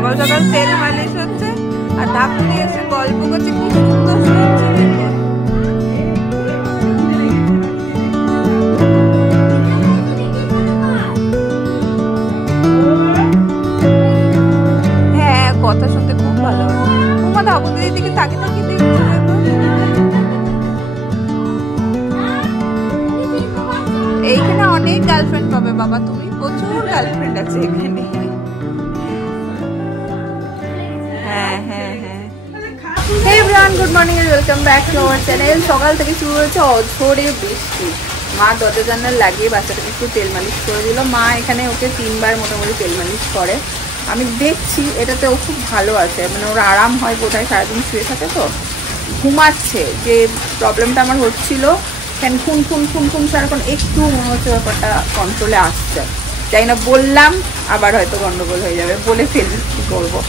সকাল সকাল তেল মালিশ হচ্ছে আর দাপুনি এসে গল্প করছে, কি সুন্দর শুনছে। হ্যাঁ, কথা শুনতে খুব ভালো। তোমার দাপুনির দিকে তাকে তাকিয়ে দেখছো। এইখানে অনেক গার্লফ্রেন্ড পাবে বাবা, তুমি প্রচুর গার্লফ্রেন্ড আছে এখানে। হ্যাঁ হ্যাঁ হ্যাঁ। Hey everyone, good morning and welcome back to our channel. সকাল থেকে শুরু হয়েছে অঝোরে বৃষ্টি। মা দরজা জানলা লাগিয়ে বাচ্চাটাকে একটু তেল মালিশ করে দিল। মা এখানে ওকে 3 বার মোটামুটি তেল মালিশ করে। আমি দেখছি এটাতে ও খুব ভালো আছে, মানে ওর আরাম হয় বোধহয়, সারাদিন শুয়ে থাকে তো ঘুমাচ্ছে। যে প্রবলেমটা আমার হচ্ছিল কেন খুন খুন খুন খুন সারাক্ষণ, একটু মনে হচ্ছে ব্যাপারটা কন্ট্রোলে আসছে। যাই না, বললাম আবার হয়তো গন্ডগোল হয়ে যাবে, বলে ফেলি, কী করবো।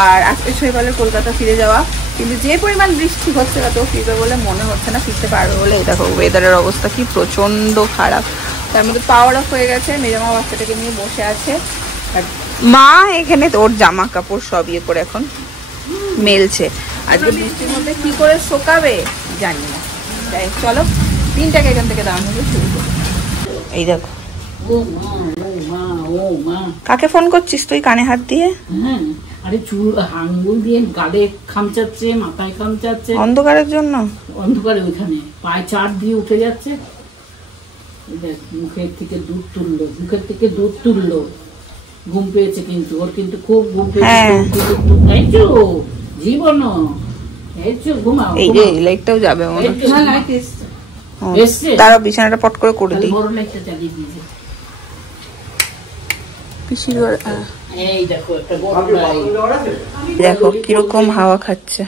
আর আজকে শৈবালে কলকাতা ফিরে যাওয়া, কিন্তু যে পরিমাণ বৃষ্টি হচ্ছে তাতেও ফিরবে বলে মনে হচ্ছে না, ফিরতে পারবে বলে। এই দেখো ওয়েদারের অবস্থা কি প্রচণ্ড খারাপ। তার মধ্যে পাওয়ার অফ হয়ে গেছে। মেজামা বাচ্চাটাকে নিয়ে বসে আছে আর মা এখানে ওর জামা কাপড় সব ইয়ে করে এখন মেলছে। আজকে বৃষ্টির মধ্যে কি করে শোকাবে জানি না। তাই চলো দিনটাকে এখান থেকে দাঁড়ানো শুরু করি। এই দেখো, কাকে ফোন করছিস তুই কানে হাত দিয়ে? হ্যাঁ, আরে চুল আঙ্গুল দিয়ে গালে খামচাচ্ছে, মাথায় খামচাচ্ছে। অন্ধকারের জন্য, অন্ধকারে ওইখানে পায়ে চার দিয়ে উঠে যাচ্ছে। মুখের থেকে দুধ তুললো। ঘুম পেয়েছে কিন্তু ওর, কিন্তু খুব ঘুম পেয়েছে। জীবন ঘুমাও, এই যে লাইটটাও যাবে মনে হচ্ছে। দাঁড়াও বিছানাটা পট করে করে দিই। বড় লাইটটা জ্বালিয়ে দিয়েছে। দেখো কিরকম হাওয়া খাচ্ছে।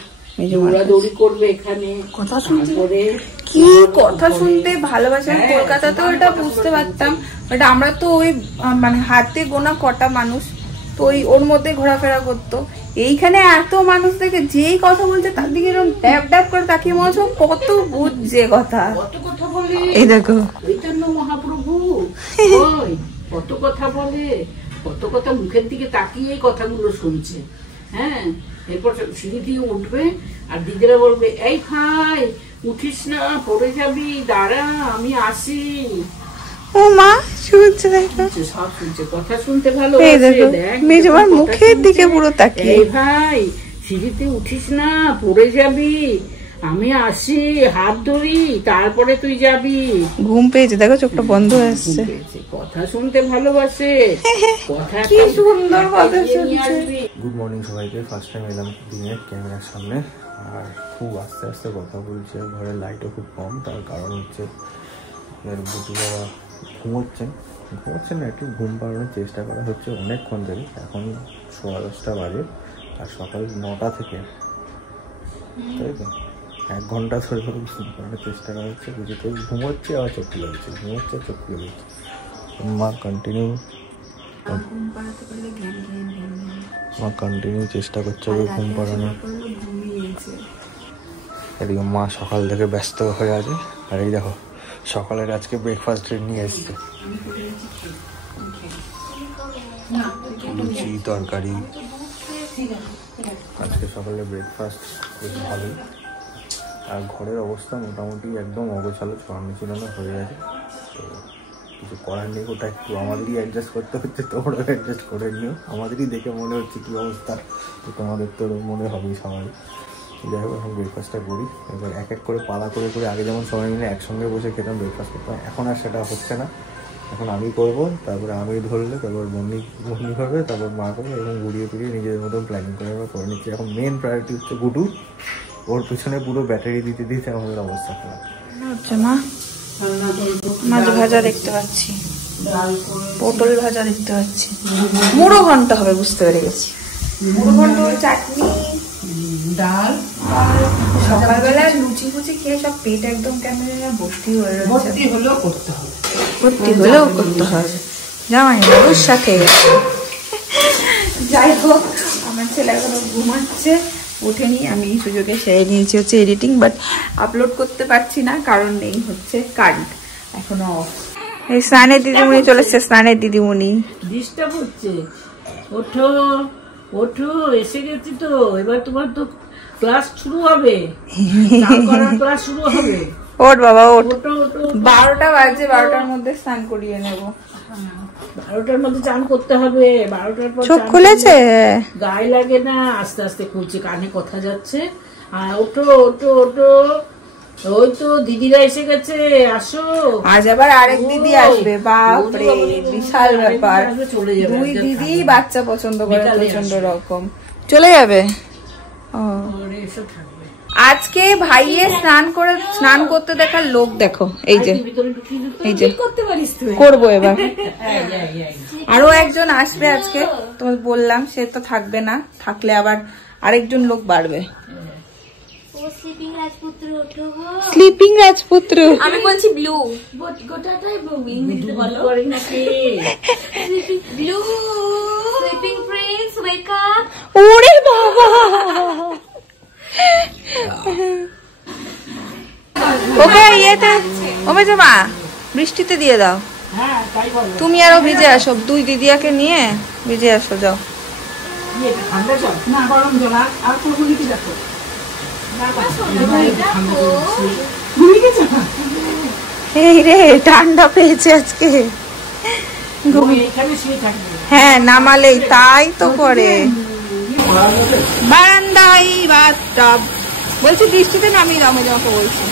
কি কথা শুনতে ভালোবাসে। কলকাতাতেও এটা বুঝতে পারতাম, বাট আমরা তো ওই মানে হাতে গোনা কটা মানুষ, তো ওর মধ্যে ঘোরাফেরা করতো। এইখানে এত মানুষ থেকে যেই কথা বলছে তার দিকে এরকম ড্যাব ড্যাব করে তাকিয়ে মনে হচ্ছে কত বুঝছে কথা। এই দেখো মহাপ্রভু কত কথা বলে, কত কথা মুখের দিকে তাকিয়ে কথাগুলো শুনছে। হ্যাঁ, এরপর সিঁড়ি দিয়ে উঠবে আর দিদিরা বলবে, এই ভাই উঠিস না, পড়ে যাবি, দাঁড়া আমি আসি। ও মা শুনছে, দেখো সব শুনছে, কথা শুনতে ভালোবাসে। মেজমার মুখের দিকে পুরো তাকিয়ে, এই ভাই সিঁড়িতে উঠিস না, পড়ে যাবি, আমি আসি, হাত ধরি, তারপরে তুই যাবি। ঘুম পেয়েছে, দেখো চোখটা বন্ধ হয়ে আসছে। কথা শুনতে ভালোবাসে, কথা কি সুন্দর কথা শুনছে। গুড মর্নিং সবাইকে। ফার্স্ট টাইম এলাম দিনে ক্যামেরার সামনে, আর খুব আস্তে আস্তে কথা বলছে। ঘরের লাইটও খুব কম, তার কারণ হচ্ছে বুটু বাবা ঘুমোচ্ছেন না, একটু ঘুম পাড়ানোর চেষ্টা করা হচ্ছে অনেকক্ষণ ধরে। এখন 10:15 বাজে আর সকাল 9টা থেকে, তাই তো 1 ঘন্টা ধরে ঘুম পাড়ানোর চেষ্টা করা হচ্ছে। বুঝতে ঘুমোচ্ছে আবার চোখ খুলে দিচ্ছে, ঘুমোচ্ছে চোখ খুলে দিচ্ছে। মা কন্টিনিউ চেষ্টা করছে ওকে ঘুম পাড়ানোর। এদিকে মা সকাল থেকে ব্যস্ত হয়ে আছে। আর এই দেখো সকালের আজকে ব্রেকফাস্ট নিয়ে এসছে, লুচি তরকারি। আজকে সকালে ব্রেকফাস্ট বেশ ভালোই। আর ঘরের অবস্থা মোটামুটি একদম অগোছালো, ছড়ানো ছিলানো হয়ে গেছে। তো কিছু করার নেই, ওটা একটু আমাদেরই অ্যাডজাস্ট করতে হচ্ছে। তোমরাও অ্যাডজাস্ট করে নিও। আমাদেরই দেখে মনে হচ্ছে কী অবস্থা, তো তোমাদের তো মনে হবেই সবাই। যাই হোক, এখন ব্রেকফাস্টটা করি। এবার এক এক করে পালা করে করে, আগে যেমন সবাই মিলে একসঙ্গে বসে খেতাম, ব্রেকফাস্ট করতাম, এখন আর সেটা হচ্ছে না। এখন আমি করবো, তারপরে আমি ধরলে, তারপর বন্নি করবে, তারপর মা করবে, এবং ঘুরিয়ে ফিরিয়ে নিজেদের মতন প্ল্যানিং করে আমরা করে নিচ্ছি। এখন মেন প্রায়োরিটি হচ্ছে গুডু, ওর পিছনে পুরো ব্যাটারি দিতে দিতে আমাদের অবস্থা খারাপ হচ্ছে। মাছ ভাজা দেখতে পাচ্ছি, পটল ভাজা দেখতে পাচ্ছি, মুড়ো ঘন্ট হবে বুঝতে পেরে গেছি। মুড়ো ঘন্ট, চাটনি, ডাল। সকালবেলা লুচি ফুচি খেয়ে সব পেট একদম কেমন ভর্তি হয়ে রয়েছে। ভর্তি হলেও করতে হবে, জামাই বাবুর সাথে। যাই হোক, আমার ছেলে এখনো ঘুমাচ্ছে, ওঠেনি। আমি এই সুযোগে সেরে নিয়েছি হচ্ছে এডিটিং, বাট আপলোড করতে পারছি না, কারণ নেই হচ্ছে কারেন্ট এখনো অফ। এই স্নানের দিদিমণি চলে এসছে, স্নানের দিদিমণি ডিস্টার্ব হচ্ছে। ওঠো ওঠো, এসে গেছি তো, এবার তোমার তো ক্লাস শুরু হবে, চান করার ক্লাস শুরু হবে। ওঠ বাবা ওঠ, ওঠো ওঠো। 12টা বাজে, 12টার মধ্যে স্নান করিয়ে নেব। 12টার মধ্যে চান করতে হবে, 12টার পর চোখ খুলেছে, গায়ে লাগে না, আস্তে আস্তে খুলছে, কানে কথা যাচ্ছে। আর ওঠো ওঠো ওঠো, ওই তো দিদিরা এসে গেছে, আসো। আজ আবার আরেক দিদি আসবে, বাপরে বিশাল ব্যাপার। চলে যাবে, 2 দিদি বাচ্চা পছন্দ করে প্রচন্ড রকম, চলে যাবে। এসব থাকবে। আজকে ভাইয়ের স্নান করতে দেখার লোক দেখো, এই যে এই যে করতে পারিস তুই, করবো এবার। আরো একজন আসবে আজকে, তোমাকে বললাম, সে তো থাকবে না, থাকলে আবার আরেকজন লোক বাড়বে। স্লিপিং রাজপুত্র, আমি বলছি ব্লু, গোটাটাই ব্লু, ইংরেজিতে বলো নাকি blue sleeping Prince wake up. ওরে বাবা, ওকে ইয়েতে ওমেছে মা, বৃষ্টিতে দিয়ে দাও। হ্যাঁ তাই বলো। তুমি আরো ভিজে আসো, 2 দিদিয়াকে নিয়ে ভিজে আসো, যাও। ঠান্ডা জল না গরম জল, আর করবো কি দেখো। এই রে, ঠান্ডা পেয়েছে আজকে, হ্যাঁ নামালেই তাই তো করে। বারান্দায় বাথটব বলছি, বৃষ্টিতে নামিয়ে দাও, আমাকে বলছি।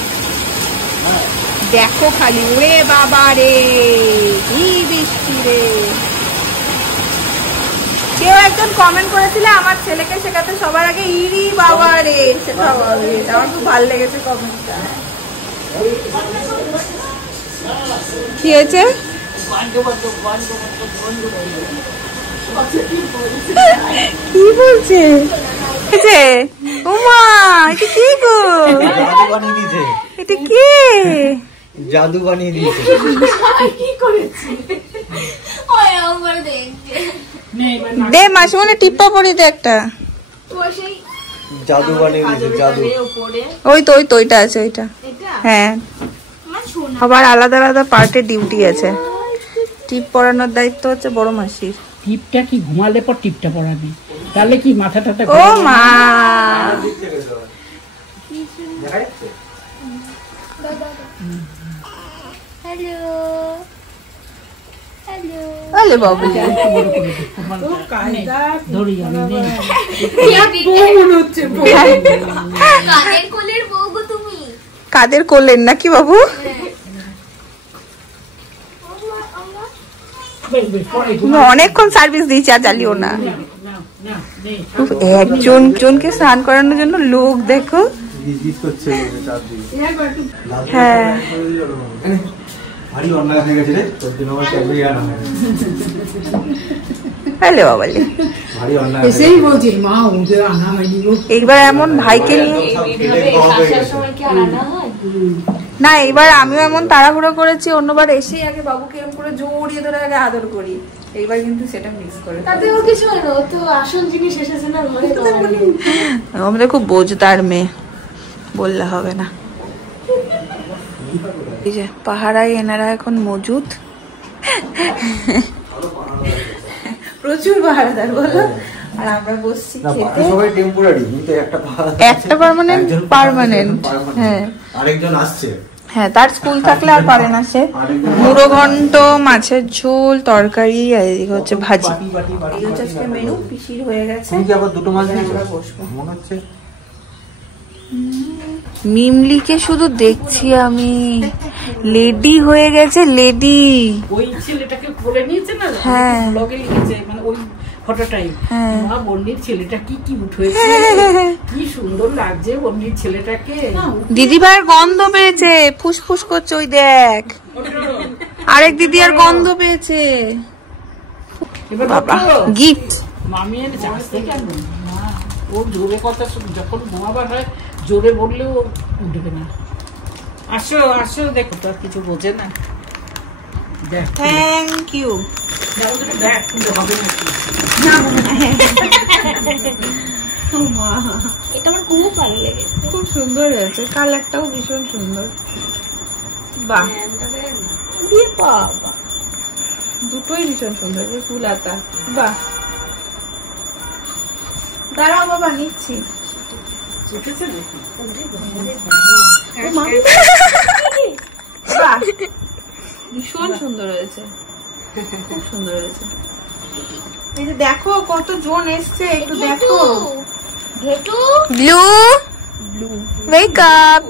দেখো খালি, ওরে বাবা রে, কি বৃষ্টি রে। কেউ একজন কমেন্ট করেছিল আমার ছেলেকে শেখাতে সবার আগে ইরি বাবা রে, সেটা আমার খুব ভালো লেগেছে কমেন্টটা। কি হয়েছে? কি বলছে? উমা, এটা কি গো? এটা কি? জাদু বানিয়ে দিয়েছে। কি করেছি? দে মাসিমণি, টিপ্পা পড়ি দে একটা। জাদু বানিয়ে দিয়েছে, জাদু। ওই তো ওইটা আছে, ওইটা। হ্যাঁ, আবার আলাদা আলাদা পার্টে ডিউটি আছে। টিপ পরানোর দায়িত্ব হচ্ছে বড় মাসির। টিপটা কি ঘুমালে পর টিপটা পরাবি, তাহলে কি মাথাটা। ও মা, হ্যালো বাবু, কাদের কোলের নাকি বাবু? অনেকক্ষণ সার্ভিস দিয়েছি, আর জ্বালিও না। একজনকে স্নান করানোর জন্য লোক দেখো। হ্যাঁ, হ্যালো বাবালি, এইবার এমন ভাইকে নিয়ে না, এবার আমিও এমন তাড়াহুড়ো করেছি, অন্যবার এসেই আগে বাবুকে এরকম করে জড়িয়ে ধরে আগে আদর করি, এইবার কিন্তু সেটা মিস করে। আমাদের খুব বোঝদার মেয়ে, বললে হবে না। এই যে পাহাড়ায় এনারা এখন মজুদ, প্রচুর পাহাড়াদার বলো, আর আমরা বসছি খেতে। একটা পার্মানেন্ট, হ্যাঁ আরেকজন আসছে। হ্যাঁ, তার স্কুল থাকলে আর পারে না সে। মুড়ো ঘন্ট, মাছের ঝোল, তরকারি, আর এদিকে হচ্ছে ভাজি। এই হচ্ছে আজকে মেনু, পিসির হয়ে গেছে। আবার 2টো মাছ বসবো মনে হচ্ছে। মিমলিকে শুধু দেখছি আমি, লেডি হয়ে গেছে, লেডি। ওই ছেলেটাকে কোলে নিয়েছে না, হ্যাঁ ব্লগে লিখেছে, মানে ওই ফটোটাই। মা বন্নির ছেলেটা কি কিউট হয়েছে, কি সুন্দর লাগছে বন্নির ছেলেটাকে। দিদিভাইয়ের গন্ধ পেয়েছে, ফুসফুস করছে, ওই দেখ আরেক দিদি আর গন্ধ পেয়েছে। বাবা, গিফট মামি এনেছে আজ থেকে। ও জোরে কথা, যখন ঘুমাবার হয় জোরে বললেও উঠবে না। আসো আসো, দেখো তো আর কিছু বোঝে না। Thank you. এটা আমার খুব ভালো লেগেছে, খুব সুন্দর হয়েছে, কালারটাও ভীষণ সুন্দর। বাহ, দুটোই ভীষণ সুন্দর, ফুলাতা। বাহ, দাঁড়াও বাবা, নিচ্ছি। ভীষণ সুন্দর হয়েছে, খুব সুন্দর হয়েছে। এই যে দেখো কত জন এসছে, একটু দেখো। Blue wake up.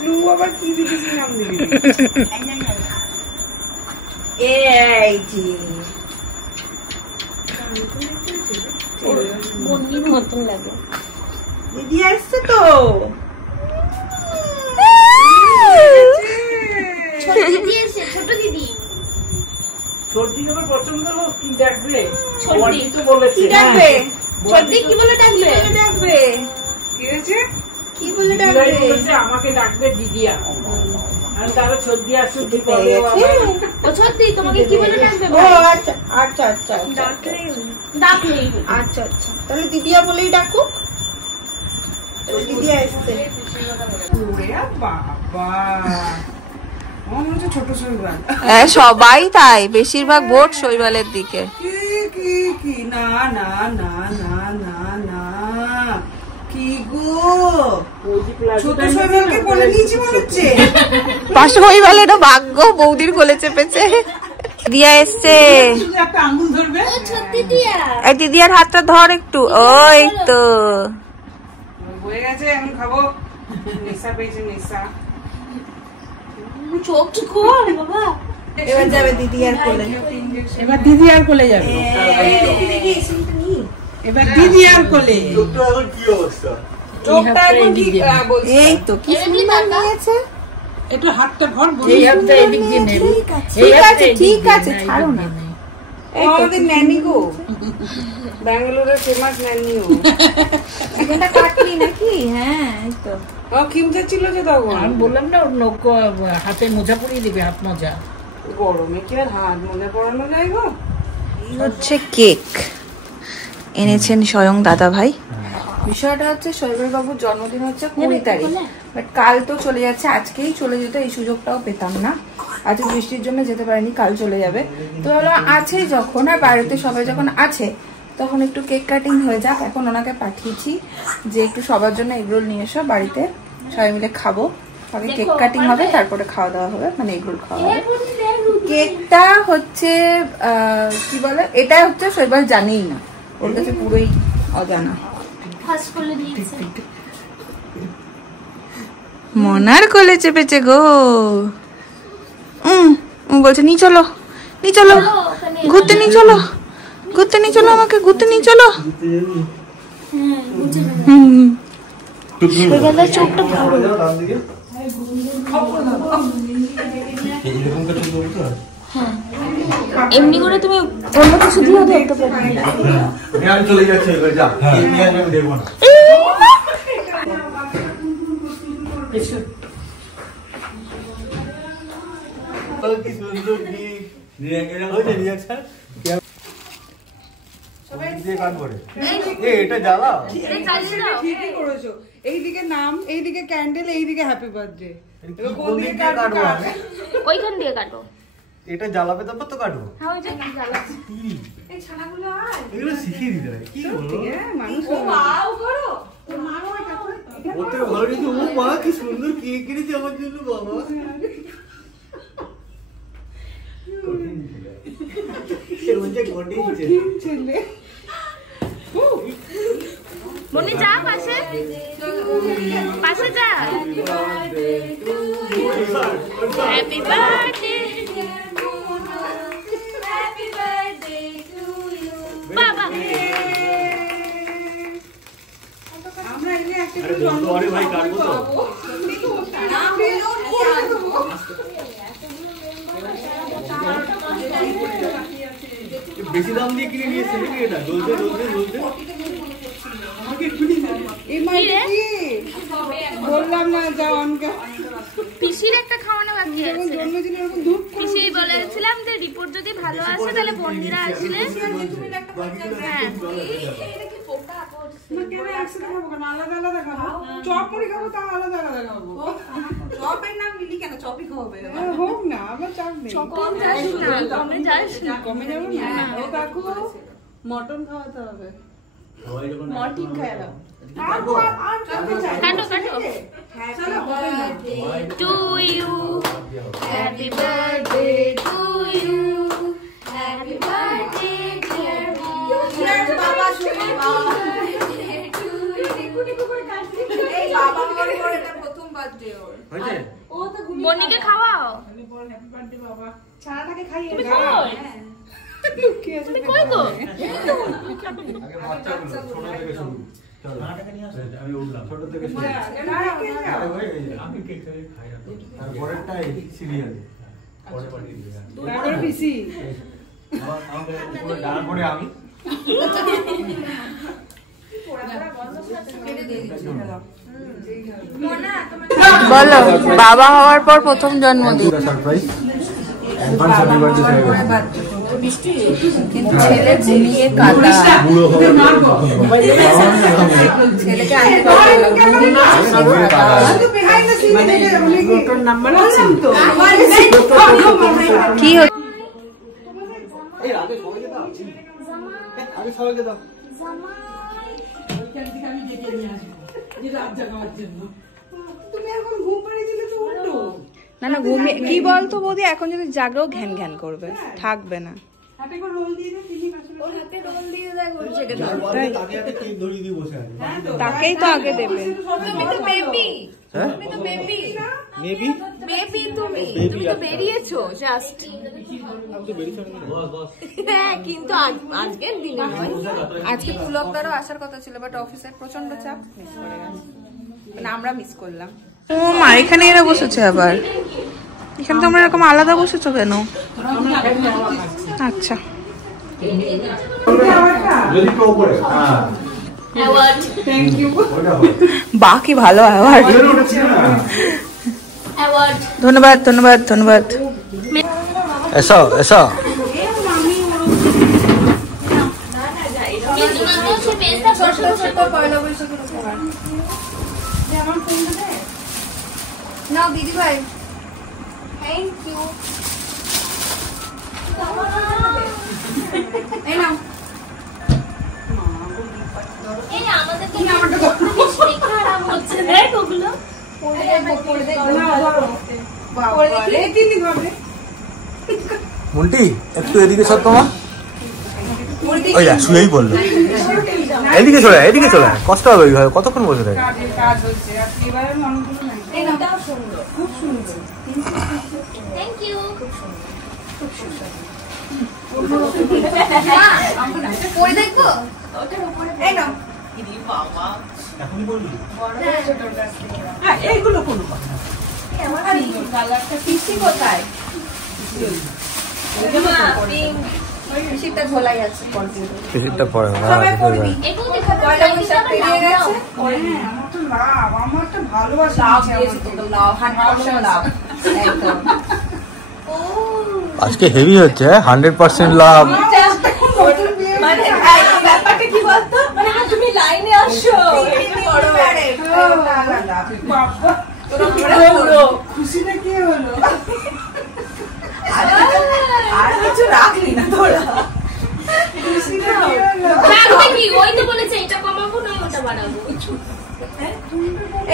ব্লু আবার কি দিয়েছি নাম দিবি? এই যে বন্দির মতন লাগে। দিদি আসছে তো। ছোট দিদি এসে, ছোট দিদি। সর্দি তোমার পছন্দ হলো, কি ডাকবে? সর্দি তো বলেছে কি ডাকবে? সর্দি কি বলে ডাকবে? ডাকবে কি হয়েছে? কি বলে ডাকবে? আমাকে ডাকবে দিদিয়া। আমি তাহলে সর্দি আসছে, ও সর্দি তোমাকে কি বলে ডাকবে? ও আচ্ছা আচ্ছা আচ্ছা, ডাকলেই আচ্ছা আচ্ছা, তাহলে দিদিয়া বলেই ডাকুক। দিদিয়া এসছে। ছোট শৈবাল। হ্যাঁ সবাই তাই, বেশিরভাগ ভোট শৈবালের দিকে। কি না না না না না না, কি গো ছোট শৈবালকে বলে দিয়েছি মনে হচ্ছে। শৈবালেরও ভাগ্য বৌদির কোলে চেপেছে। দিয়া এসছে। একটা আঙ্গুল ধরবে। ও সত্যি দিয়া। এই দিদিয়ার হাতটা ধর একটু। ওই তো হয়ে গেছে, এখন খাবো। নেশা পেয়েছে, নেশা। চোখ খোল বাবা। এবার যাবে দিদিয়ার কোলে। এবার দিদি আর কোলে যাবে। এবার দিদি আর কোলে। চোখটা এখন কি বলছে? এই তো কি সুন্দর নিয়েছে। একটু হাতটা ভর, এই হাতটা এদিক দিয়ে নেব। ঠিক আছে ঠিক আছে, ছাড়ো না। এই আমাদের ন্যানি গো, ব্যাঙ্গালোরের ফেমাস ন্যানি। ও এখানটা কাটলি নাকি? হ্যাঁ এই তো। ও খিমচা ছিল যে তখন আমি বললাম না, ওর নখ হাতে মোজা পরিয়ে দিবে, হাত মোজা। গরমে কি আর হাত মোজা পরানো যায় গো? হচ্ছে কেক এনেছেন স্বয়ং দাদা ভাই। বিষয়টা হচ্ছে শৈবাল বাবুর জন্মদিন হচ্ছে 20 তারিখ, বাট কাল তো চলে যাচ্ছে, আজকেই চলে যেত, এই সুযোগটাও পেতাম না। আজকে বৃষ্টির জন্য যেতে পারিনি, কাল চলে যাবে। তো হলো আছে যখন, আর বাড়িতে সবাই যখন আছে তখন একটু কেক কাটিং হয়ে যাক। এখন ওনাকে পাঠিয়েছি যে একটু সবার জন্য এগরোল নিয়ে এসো, বাড়িতে সবাই মিলে খাবো। আগে কেক কাটিং হবে, তারপরে খাওয়া দাওয়া হবে, মানে এগরোল খাওয়া হবে। কেকটা হচ্ছে কি বলে, এটা হচ্ছে শৈবাল জানেই না, ওর কাছে পুরোই অজানা। মনার কোলে চেপেছে গো। বলছে নি চলো, নি চলো, ঘুরতে নি চলো, ঘুরতে নি চলো, আমাকে ঘুরতে নি চলো। চোখটা এমনি করে তুমি অন্য কিছু দিয়ে ধরতে পারবে। আমি চলে যাচ্ছি, যা আমি দেখবো না। কি সুন্দর এটা জ্বালা। ঠিকই করেছো, এইদিকে নাম, এইদিকে ক্যান্ডেল, এইদিকে হ্যাপি বার্থডে। ওইখান দিয়ে কাটো। এটা জ্বালাবে তারপর তো কাটবো। হ্যাঁ ওইটা জ্বালাচ্ছি। এই ছানাগুলো আয়, এগুলো শিখিয়ে দিতে হয়, কি বলো? মানুষ বাও করো তোর মা ওইটা করে। ওতে ভালো রেখে, ও মা কি সুন্দর কেক কিনেছে আমার জন্য বাবা। ছেলে মনি যা পাশে, পাশে যা। Happy birthday, happy birthday to you. বাবা আমরা এনে একটা আরে ভাই কাটবো তো। বেশি দাম দিয়ে কিনে নিয়েছে নাকি এটা? জ্বলতে জ্বলতে জ্বলতে বললাম না, যাও আমাকে পিসির একটা খাওয়ানো বাকি আছে। জন্মদিনে এরকম ধূপ পিসি বলেছিলাম যে রিপোর্ট যদি ভালো আসে তাহলে বন্দিরা আসলে। হ্যাঁ না কেন একসাথে খাবো কেন? আলাদা আলাদা খাবো। চপ মুড়ি খাবো তাও আলাদা আলাদা খাবো। চপের নাম লিলি কেন? চপই খাওয়াবে। হোক না, আবার চাপ নেই। কমে যাবো না। ও কাকু মটন খাওয়াতে হবে। মর্টিন খায় দাও। কাটো কাটো। To you, happy birthday to you, happy birthday dear বাবা শুনি এই বাবা করে এটা প্রথম বার্থডে ওর। ও তো ঘুমিয়ে বনিকে খাওয়াও। হ্যাপি বার্থডে বাবা। ছানাটাকে খাইয়ে তুমি দাও। কই? তুমি কই গো? আমি উঠলাম ছোট থেকে তারপরেরটাই সিরিয়াল পরে পাঠিয়ে দিবে তারপরে পিসি। আমাকে পুরো ডান পড়ে আমি বলো বাবা হওয়ার পর প্রথম জন্মদিন। সারপ্রাইজ অ্যাডভান্স হ্যাপি বার্থডে ছেলে ঘুমিয়ে কাটা ছেলেকে কি সবাইকে দাও তুমি এখন ঘুম পাড়িয়ে দিলে তো উল্টো। না না ঘুমিয়ে কি বলতো বৌদি, এখন যদি জাগেও ঘ্যান ঘ্যান করবে, থাকবে না। হাতে করে রোল দিয়ে দে, তিনি পাশে ওর হাতে রোল দিয়ে দেয়, ওর জেগে দাও। তাকে হাতে কেক ধরিয়ে দিয়ে বসে আছে তাকেই তো আগে দেবে। তুমি তো বেবি। তুমি তো বেবি। মেবি বেবি তুমি তো বেরিয়েছো জাস্ট। আমি তো বেরিয়েছি হ্যাঁ কিন্তু আজকের দিনে নয়। আজকে পুলকদারও আসার কথা ছিল, বাট অফিসের প্রচন্ড চাপ, মিস করে গেছে। মানে আমরা মিস করলাম। ও মা, এখানে এরা বসেছে আবার। এখানে তোমরা এরকম আলাদা বসেছো কেন? আচ্ছা যদি তো উপরে হ্যাঁ অ্যাওয়ার্ড। Thank you. বাহ কি ভালো অ্যাওয়ার্ড। অ্যাওয়ার্ড। ধন্যবাদ ধন্যবাদ ধন্যবাদ। এসো এসো কিন্তু না তো সে বেস্টটা ছোট ছোট পয়লা বৈশাখের উপহার নাও দিদি ভাই। Thank you. এই নাও। এই আমাদের তো দেখে আরাম হচ্ছে দেখ ওগুলো। মুন্টি একটু এদিকে সব তোমার ওই যা শুয়েই বললো এদিকে চলে এদিকে চলে কষ্ট হবে ওইভাবে কতক্ষণ বসে থাকে কাজ হচ্ছে আর এবারে মনগুলো নাই। এটাও সুন্দর, খুব সুন্দর। Thank you. পরে দেখবো। এই নাও। এখনই বললি হ্যাঁ এইগুলো কোনো কথা না। কালারটা পিসি কোথায়? পিসিটা ঝোলাই আছে টিশার্টটা পরে সবাই পরবি। একটু দেখা পয়লা বৈশাখ পেরিয়ে গেছে। হ্যাঁ, আমার তো লাভ, আমার তো ভালোবাসা লাভ আছে দিয়েছে আমাকে। তো, লাভ 100% লাভ। একদম। আজকে হেভি হচ্ছে 100% লাভ মানে ব্যাপারটা কি বলতো, মানে তুমি লাইনে আসো। বাবা, খুশিটা কি হলো? আর কিছু রাখলি না তোরা। খুশিটা কি হলো? রাখবে কি? ওই তো বলেছে এটা কমাবো না ওটা বাড়াবো।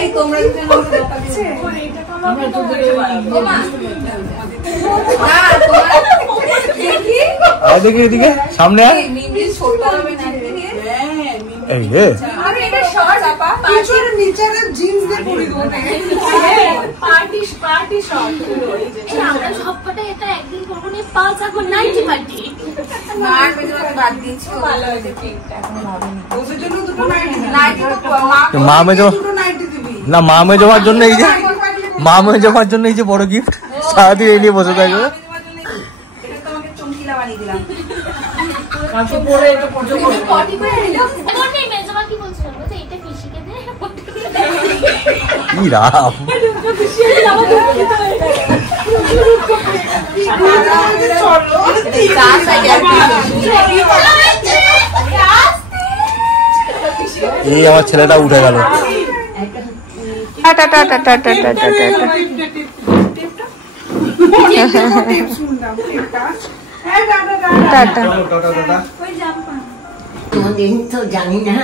এই তোমরা দুজন আমাকে বকা দিচ্ছে। আমরা তোদেরকে বাড়াবো। ওমা। না তোমার দেখি এদিকে এদিকে সামনে আয় মিমি ছোট হবে না নিয়ে। হ্যাঁ, এই রে আরে এটা শর্ট আপা। পিছনে নিচের জিন্স দিয়ে পরে দেবো না। পার্টি শর্ট গুলো এই যে। এই আমরা সবকটা এটা একদিন করবো না, পাঁচ এখন নাইটি পার্টি। মার পেছনে বাদ দিয়েছি, ভালো হয়েছে কেকটা, এখনো ভাবিনি। ওদের জন্য দুটো নাইটি দিবি। নাইটি তো মা মা মেজো দুটো নাইটি দিবি। না মা মেয়ে জমার জন্য এই যে মা মেয়ে জমার জন্য এই যে বড় গিফট সারাদিন এই নিয়ে বসে থাকবে আমি তোমার জন্য এটা তোমাকে চমকিলা বানিয়ে দিলাম। কালকে পরে এটা পড়তে তুমি পটি করে নিলো। এখন নেই মেজমা কি বলছিল? বলছে এটা পিসিকে দে, পটি করে দে। কি রাম কাজ আগে আর কি? এই আমার ছেলেটা উঠে গেল। Tata tata tata tata tata. Tata. জন্মদিন তো জানি না,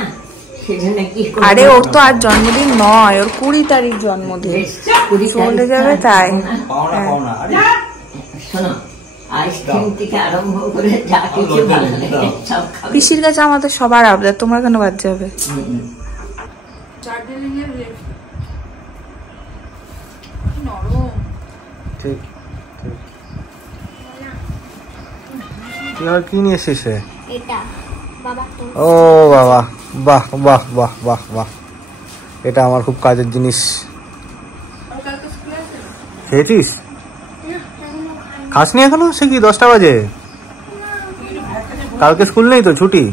সেজন্য কি আরে ওর তো আজ জন্মদিন নয়, ওর 20 তারিখ জন্মদিন, চলে যাবে তাই। শোনো, আইসক্রিম থেকে আরম্ভ করে যা কিছু ভালো লাগে সব খাবে। পিসির কাছে আমাদের সবার আবদার, তোমরা কেন বাদ যাবে? ঠিক কি নিয়ে এসেছিস? এটা বাবা তো ও বাবা, বাহ বাহ বাহ বাহ বাহ, এটা আমার খুব কাজের জিনিস। খেয়েছিস? খাসনি এখনো? সে কি 10টা বাজে? কালকে স্কুল নেই তো, ছুটি।